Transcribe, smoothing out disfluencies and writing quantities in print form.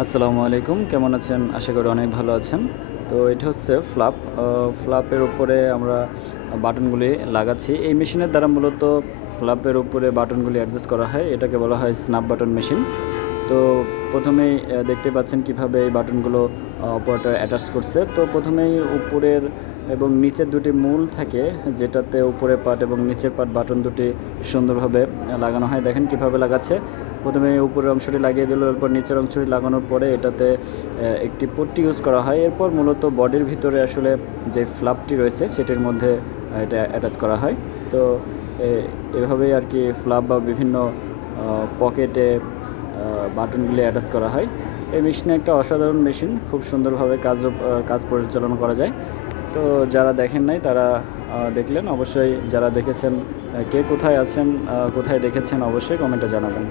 আসসালামু আলাইকুম, কেমন আছেন? আশা করি অনেক ভালো আছেন। তো এটা হচ্ছে ফ্লাপ। ফ্লাপের উপরে আমরা বাটনগুলি লাগাচ্ছি। এই মেশিনের দ্বারা মূলত ফ্লাপের উপরে বাটনগুলি অ্যাডজাস্ট করা হয়। এটাকে বলা হয় স্ন্যাপ বাটন মেশিন। তো প্রথমেই দেখতে পাচ্ছেন কিভাবে এই বাটনগুলো অপারেটর অ্যাটাচ করছে। তো প্রথমেই উপরের এবং নিচের দুটি মূল থাকে, যেটাতে উপরের পার্ট এবং নিচের পার্ট বাটন দুটি সুন্দরভাবে লাগানো হয়। দেখেন কিভাবে লাগাচ্ছে। প্রথমে উপরের অংশটি লাগিয়ে দিল, এরপর নিচের অংশটি লাগানোর পরে এটাতে একটি পট্টি ইউজ করা হয়। এরপর মূলত বডির ভিতরে আসলে যে ফ্লাপটি রয়েছে সেটির মধ্যে এটা অ্যাটাচ করা হয়। তো এভাবেই আর কি ফ্লাপ বা বিভিন্ন পকেটে বাটনগুলি অ্যাটাচ করা হয়। এই মেশিনে একটা অসাধারণ মেশিন, খুব সুন্দরভাবে কাজ পরিচালনা করা যায়। তো যারা দেখেন নাই তারা দেখলেন, অবশ্যই যারা দেখেছেন কে কোথায় আছেন, কোথায় দেখেছেন অবশ্যই কমেন্টে জানাবেন।